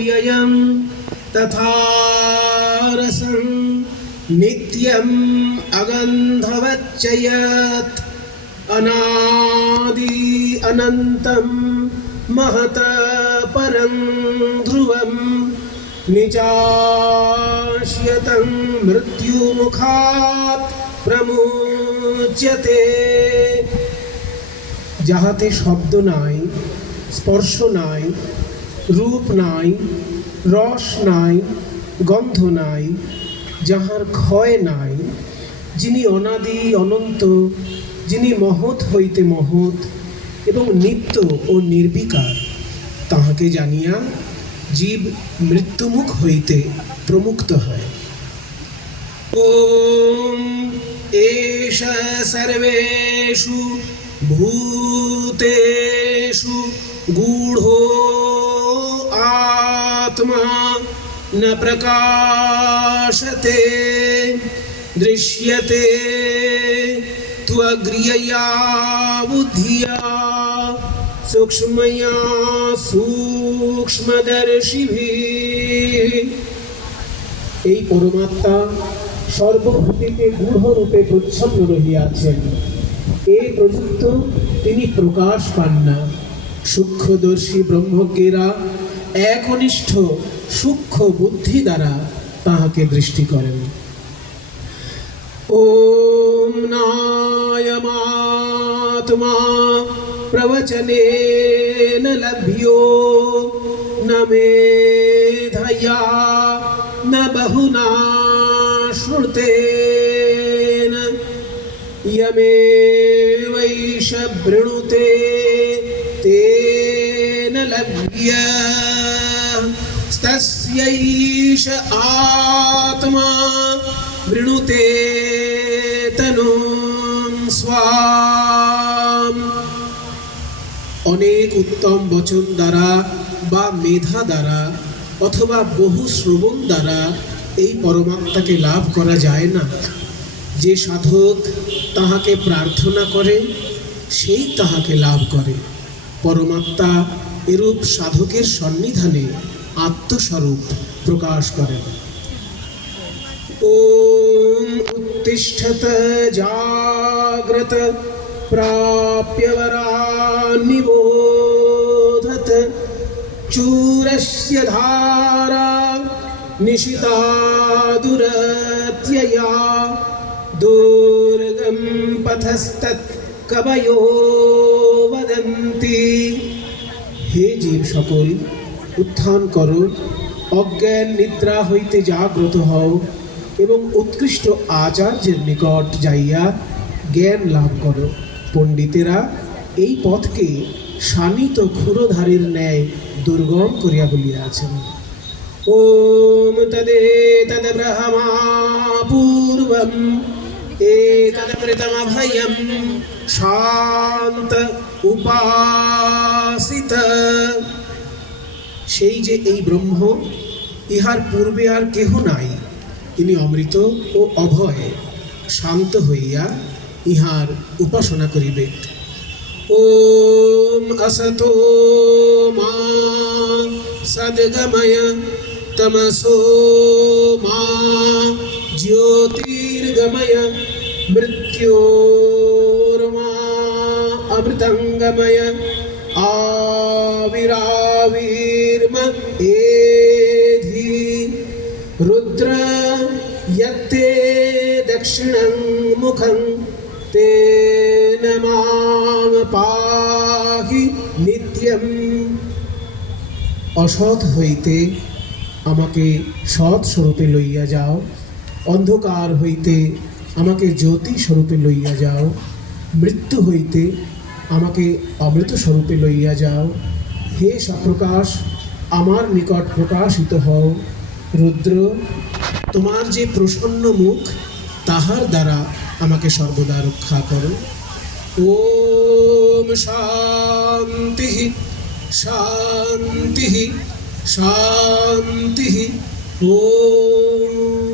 व्ययं तथा रसं नित्यम् अगन्धवच्च यत् अनादि अनन्तं महत परं ध्रुवं निचाश्यतं मृत्युमुखात् प्रमुच्यते যাহাতে শব্দ নাই স্পর্শ নাই রূপ নাই, রস নাই, গন্ধ নাই, যাহার ক্ষয় নাই, যিনি অনাদি অনন্ত, যিনি মহৎ হইতে মহৎ এবং নিত্য ও নির্বিকার, তাহাকে জানিয়া জীব মৃত্যুমুখ হইতে প্রমুক্ত হয়। ওম এষ সর্বেষু ভূতেষু গূঢ় आत्मा न प्रकाशते दृश्यते त्वग्र्यया बुद्धिया सूक्ष्मया सूक्ष्मदर्शिभिः এই পরমাত্মা সর্বভূতিতে গূঢ়রূপে প্রচ্ছন্ন রহিয়াছেন এ প্রযুক্ত তিনি প্রকাশ পান না সূক্ষ্মদর্শী ব্রহ্মজ্ঞেরা একনিষ্ঠ সূক্ষ্ম বুদ্ধি দ্বারা তাহাকে দৃষ্টি করেন ॐ नायमात्मा प्रवचनेन लभ्यो न मेधया न बहुना श्रुतेन यमेवैष वृणुते तेन लभ्य तस्यैष आत्मा वृणुते तनुं स्वाम् অনেক উত্তম বচন দ্বারা বা মেধা দ্বারা অথবা বহু শ্রবণ দ্বারা এই পরমাত্মাকে লাভ করা যায় না যে সাধক তাহাকে প্রার্থনা করে সেই তাহাকে লাভ করে পরমাত্মা এরূপ সাধকের সন্নিধানে আত্মস্বরূপ প্রকাশ করেন ॐ उत्तिष्ठत जाग्रत प्राप्य वरान्निबोधत चूरस्य धारा निशिता दुरत्यया दुर्गं पथस्तत् कवयो वदन्ति হে জীব সকল, উত্থান করো, অজ্ঞান নিদ্রা হইতে জাগ্রত হও এবং উৎকৃষ্ট আচার্যের নিকট যাইয়া জ্ঞান লাভ করো। পণ্ডিতেরা এই পথকে শানিত ক্ষুরধারীর ন্যায় দুর্গম করিয়া বলিয়াছেন। ওম তদে তদ ব্রহ্মা পূর্বম এতদমৃতমভয়ম শান্ত উপাসিত সেই যে এই ব্রহ্ম, ইহার পূর্বে আর কেহ নাই। তিনি অমৃত ও অভয় শান্ত হইয়া ইহার উপাসনা করিবে ওম আসতো মা সদগময় তমসো মা। মৃত্যোর্মা অমৃতঙ্গময় आविराविर्म एधि रुद्र यत्ते दक्षिणं मुखं तेन मां पाहि নিত্যম অসৎ হইতে আমাকে সৎ স্বরূপে লইয়া যাও অন্ধকার হইতে আমাকে জ্যোতি স্বরূপে লইয়া যাও। মৃত্যু হইতে আমাকে অমৃত স্বরূপে লইয়া যাও। হে সপ্রকাশ, আমার নিকট প্রকাশিত হও। রুদ্র, তোমার যে প্রসন্ন মুখ, তাহার দ্বারা আমাকে সর্বদা রক্ষা করো। ওম শান্তি শান্তি শান্তি। ওম